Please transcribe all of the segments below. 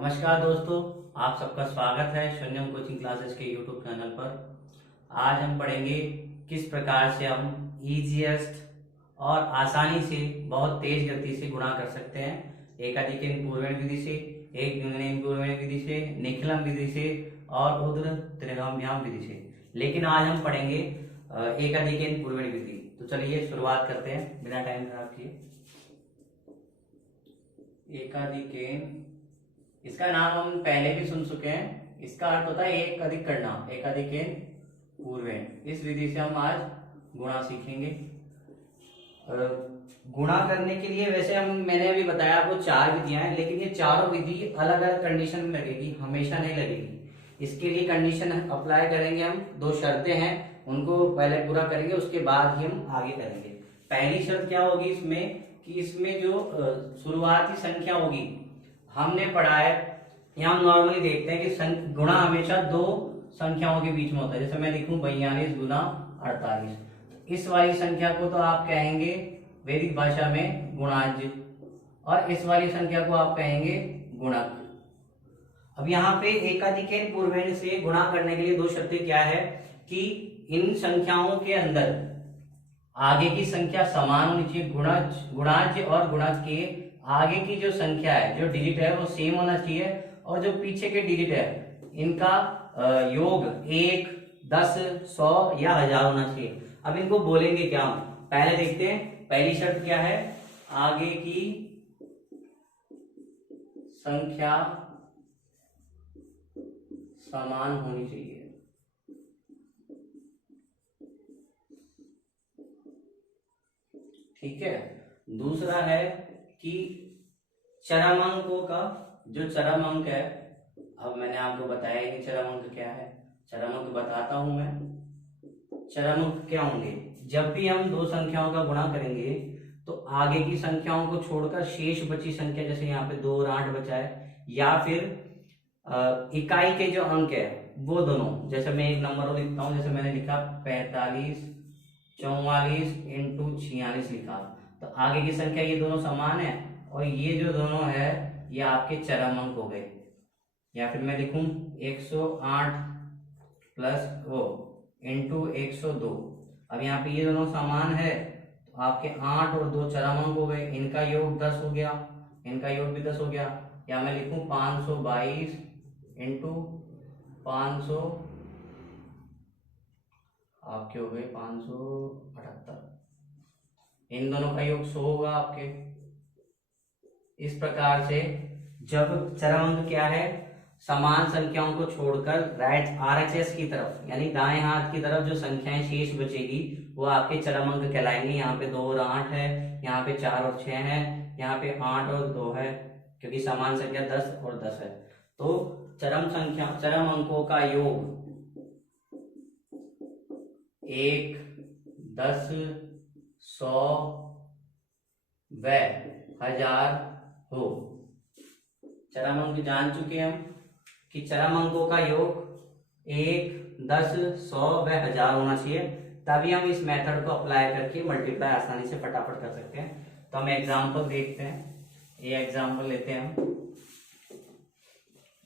नमस्कार दोस्तों, आप सबका स्वागत है शून्यम कोचिंग क्लासेस के यूट्यूब चैनल पर। आज हम पढ़ेंगे किस प्रकार से हम इजीएस्ट और आसानी से बहुत तेज गति से गुणा कर सकते हैं एकाधिक पूर्वेण विधि से, एक द्विगुणित पूर्वेण विधि से, निखिलम विधि से और उद्र त्रिगम्याम विधि से। लेकिन आज हम पढ़ेंगे एकाधिक पूर्वेण विधि। तो चलिए शुरुआत करते हैं बिना टाइम खराब किए। एकाधिक, इसका नाम हम पहले भी सुन चुके हैं। इसका अर्थ होता है एक अधिक करना, एकाधिक पूर्वेण। इस विधि से हम आज गुणा सीखेंगे। गुणा करने के लिए वैसे मैंने अभी बताया आपको 4 विधियां हैं, लेकिन ये चारों विधि अलग अलग कंडीशन में लगेगी, हमेशा नहीं लगेगी। इसके लिए कंडीशन अप्लाई करेंगे हम, 2 शर्तें हैं, उनको पहले पूरा करेंगे, उसके बाद ही हम आगे करेंगे। पहली शर्त क्या होगी इसमें कि इसमें जो शुरुआती संख्या होगी, हमने पढ़ा है, यहाँ हम नॉर्मली देखते हैं कि गुणा हमेशा 2 संख्याओं के बीच में होता है। जैसे मैं लिखूं 42 गुना 48, इस वाली संख्या को तो आप कहेंगे वैदिक भाषा में गुणाज, और इस वाली संख्या को आप कहेंगे गुणक। अब यहाँ पे एकाधिक पूर्वेण से गुणा करने के लिए 2 शर्तें क्या है कि इन संख्याओं के अंदर आगे की संख्या समान होनी चाहिए। गुणाज और गुणक के आगे की जो संख्या है, जो डिजिट है, वो सेम होना चाहिए, और जो पीछे के डिजिट है इनका योग 1, 10, 100 या 1000 होना चाहिए। अब इनको बोलेंगे क्या हम, पहले देखते हैं। पहली शर्त क्या है, आगे की संख्या समान होनी चाहिए। ठीक है। दूसरा है कि चरम अंकों का जो चरम अंक है, अब मैंने आपको बताया कि चरम अंक क्या है। चरम अंक बताता हूं मैं। चरम अंक क्या होंगे, जब भी हम 2 संख्याओं का गुणा करेंगे तो आगे की संख्याओं को छोड़कर शेष बची संख्या, जैसे यहाँ पे 2 और 8 बचा है, या फिर इकाई के जो अंक है वो दोनों, जैसे मैं एक नंबर और लिखता हूँ, जैसे मैंने लिखा 45, 44 इंटू 46 लिखा, तो आगे की संख्या ये दोनों समान है, और ये जो दोनों है ये आपके चरम अंक हो गए। या फिर मैं लिखूं 108 प्लस वो इंटू 102। अब यहाँ पे ये दोनों समान है, तो आपके 8 और 2 चरम अंक हो गए, इनका योग 10 हो गया, इनका योग भी 10 हो गया। या मैं लिखूं 522 इंटू 500, आपके हो गए 578, इन दोनों का योग 100 होगा आपके। इस प्रकार से जब चरम अंक क्या है, समान संख्याओं को छोड़कर राइट आरएचएस की तरफ, यानी दाएं हाथ की तरफ जो संख्याएं शेष बचेगी वो आपके चरम अंक कहलाएंगे। यहाँ पे 2 और 8 है, यहाँ पे 4 और 6 है, यहाँ पे 8 और 2 है, क्योंकि समान संख्या 10 और 10 है। तो चरम अंकों का योग 1, 10, 100 व 1000 हो। चरम अंक जान चुके हैं हम कि चरम अंकों का योग 1, 10, 100 व 1000 होना चाहिए, तभी हम इस मेथड को अप्लाई करके मल्टीप्लाई आसानी से फटाफट कर सकते हैं। तो हम एग्जांपल देखते हैं, ये एग्जांपल लेते हैं हम।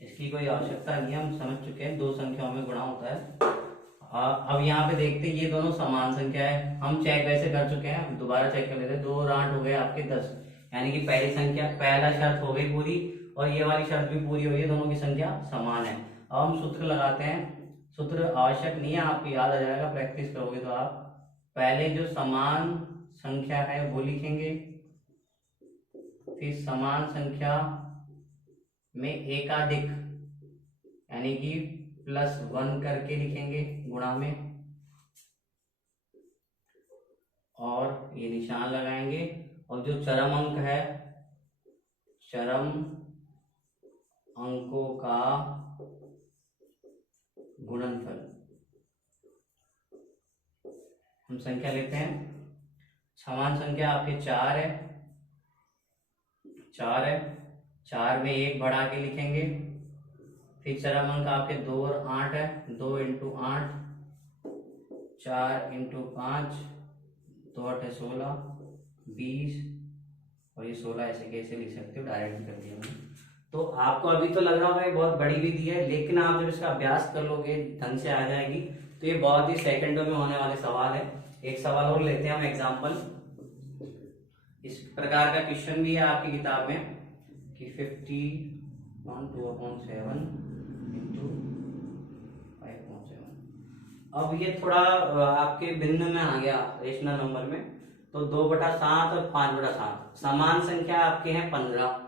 इसकी कोई आवश्यकता नहीं है, हम समझ चुके हैं 2 संख्याओं में गुणा होता है। अब यहाँ पे देखते हैं, ये दोनों समान संख्या है, हम चेक वैसे कर चुके हैं, दोबारा चेक कर लेते हैं। 2 और 8 हो गए आपके 10, यानी कि पहली संख्या, पहला शर्त हो गई पूरी, और ये वाली शर्त भी पूरी हो गई, दोनों की संख्या समान है। अब हम सूत्र लगाते हैं। सूत्र आवश्यक नहीं है, आपको याद आ जाएगा, प्रैक्टिस करोगे तो आप। पहले जो समान संख्या है वो लिखेंगे, फिर समान संख्या में एकाधिक यानी कि +1 करके लिखेंगे गुणा में, और ये निशान लगाएंगे। और जो चरम अंक है, चरम अंकों का गुणनफल, हम संख्या लेते हैं। समान संख्या आपके 4 है, 4 में 1 बढ़ा के लिखेंगे। फिर चरम अंक आपके 2 और 8 है, 2 इंटू 8, 4 इंटू 5, 2 8 16, 20, और ये 16 ऐसे कैसे लिख सकते हो, डायरेक्ट कर दिया मैंने। तो आपको अभी तो लग रहा होगा ये बहुत बड़ी विधि है, लेकिन आप जब इसका अभ्यास कर लोगे ढंग से आ जाएगी। तो ये बहुत ही सेकंडों में होने वाले सवाल है। एक सवाल और लेते हैं हम एग्जाम्पल। इस प्रकार का क्वेश्चन भी है आपकी किताब में कि 50/2/7 इंटू 5/7। अब ये थोड़ा आपके भिन्न में आ गया रेशनल नंबर में। तो 2/7 और 5/7 समान संख्या आपके हैं 15,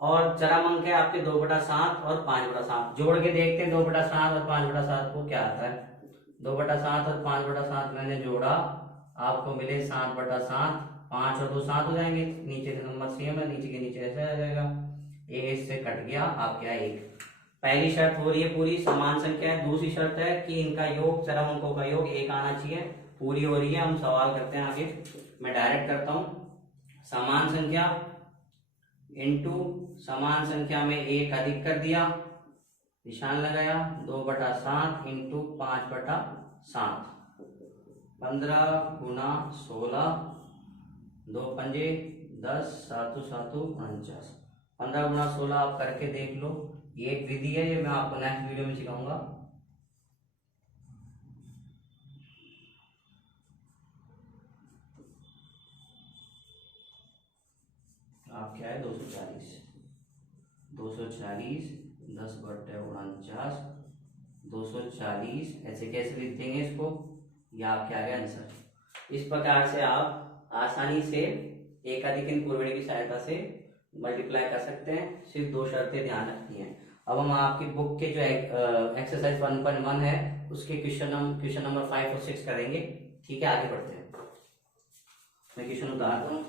और चरम अंक है आपके 2/7 और 5/7। जोड़ के देखते हैं 2/7 और 5/7 को क्या आता है। 2/7 और 5/7 मैंने जोड़ा, आपको मिले 7/7। 5 और 2 7 हो जाएंगे, नीचे के नंबर सेम है, नीचे के नीचे ऐसा आ जाएगा, ये इससे कट गया, आप क्या 1। पहली शर्त हो रही है पूरी, समान संख्या है। दूसरी शर्त है कि इनका योग, चरम अंकों का योग 1 आना चाहिए, पूरी हो रही है। हम सवाल करते हैं आगे, मैं डायरेक्ट करता हूं। समान संख्या इनटू समान संख्या में 1 अधिक कर दिया, निशान लगाया, 2/7 इंटू 5/7। 15 गुना 16, 2 पंजे 10, 7 7 49। 15 गुना 16 आप करके देख लो। ये एक विधि है, ये मैं आपको नेक्स्ट वीडियो में सिखाऊंगा। आप क्या है 240, 240 10/49, 240 ऐसे कैसे लिख देंगे इसको, या आप क्या है आंसर। इस प्रकार से आप आसानी से एकाधिक पूर्वणी की सहायता से मल्टीप्लाई कर सकते हैं। सिर्फ 2 शर्तें ध्यान रखनी है। अब हम आपकी बुक के जो एक्सरसाइज 1.1 है उसके क्वेश्चन नंबर 5 और 6 करेंगे। ठीक है, आगे बढ़ते हैं। मैं क्वेश्चन उतारता हूँ।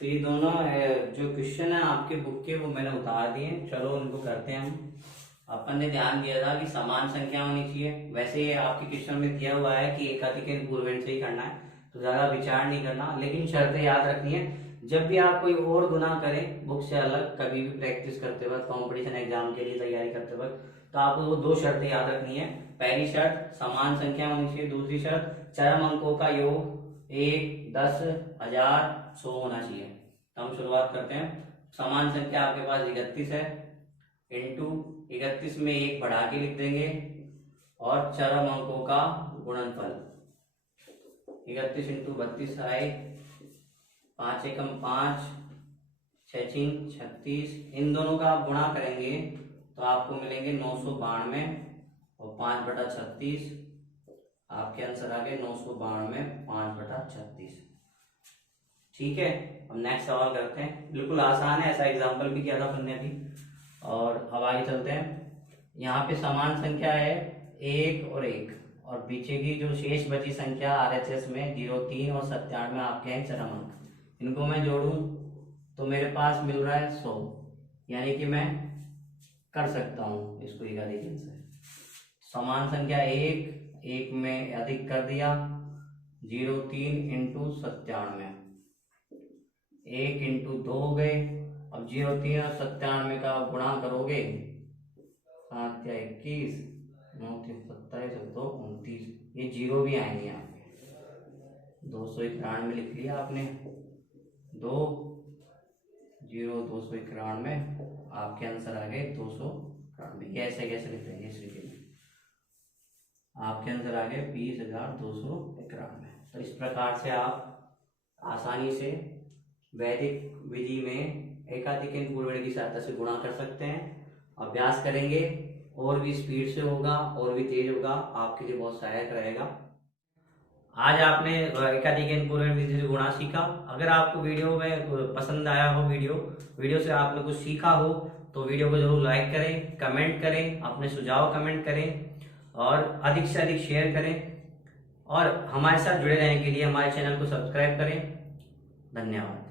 तो ये दोनों जो क्वेश्चन है आपके बुक के वो मैंने उतार दिए। चलो उनको करते हैं हम। अपन ने ध्यान दिया था कि समान संख्या होनी चाहिए। वैसे ये आपके क्वेश्चन में दिया हुआ है कि एकाधिक पूर्वेंट से ही करना है, तो ज्यादा विचार नहीं करना, लेकिन शर्तें याद रखनी है। जब भी आप कोई और गुना करें बुक से अलग, कभी भी प्रैक्टिस करते वक्त, कॉम्पिटिशन एग्जाम के लिए तैयारी करते वक्त, तो आपको वो 2 शर्तें याद रखनी है। पहली शर्त समान संख्या होनी चाहिए, दूसरी शर्त चरम अंकों का योग 1, 10, 1000, 100 होना चाहिए। तो हम शुरुआत करते हैं। समान संख्या आपके पास 31 है, इंटू 31 में 1 बढ़ा के लिख देंगे, और चरम अंकों का गुणनफल 31 इंटू 32 आए, 5 एकम 5, 6 छीन 36। इन दोनों का आप गुणा करेंगे तो आपको मिलेंगे 992, और 5/36 आपके आंसर आ गए 992, 5/36। ठीक है, अब नेक्स्ट सवाल करते हैं। बिल्कुल आसान है, ऐसा एग्जाम्पल भी किया था अपन ने अभी। और अब आगे चलते हैं। यहाँ पे समान संख्या है 1 और 1, और पीछे की जो शेष बची संख्या RHS में 0, 3 और 97 आपके हैं चरम अंक। इनको मैं जोड़ूं तो मेरे पास मिल रहा है 100, यानी कि मैं कर सकता हूं इसको एकाधिक से। समान संख्या 1 में अधिक कर दिया, 0, 3 इंटू 97, 1 इंटू 2 हो गए। अब 0, 3 और 97 का गुणा करोगे, 7 या 21, 9 3 27 और 2 29, ये 0 भी आएंगे यहाँ पे। 291 लिख लिया आपने, 2 0 291, आपके आंसर आ गए 291। ऐसे कैसे लिख देंगे इस विधि में, आपके आंसर आ गए 20,291। तो इस प्रकार से आप आसानी से वैदिक विधि में एकाधिक पूर्वणी की सहायता से गुणा कर सकते हैं। अभ्यास करेंगे और भी स्पीड से होगा और भी तेज होगा, आपके लिए बहुत सहायक रहेगा। आज आपने एकाधिक पूर्ण विधि से गुणा सीखा। अगर आपको वीडियो में पसंद आया हो, वीडियो से आपने कुछ सीखा हो, तो वीडियो को जरूर लाइक करें, कमेंट करें, अपने सुझाव कमेंट करें और अधिक से अधिक शेयर करें। और हमारे साथ जुड़े रहने के लिए हमारे चैनल को सब्सक्राइब करें। धन्यवाद।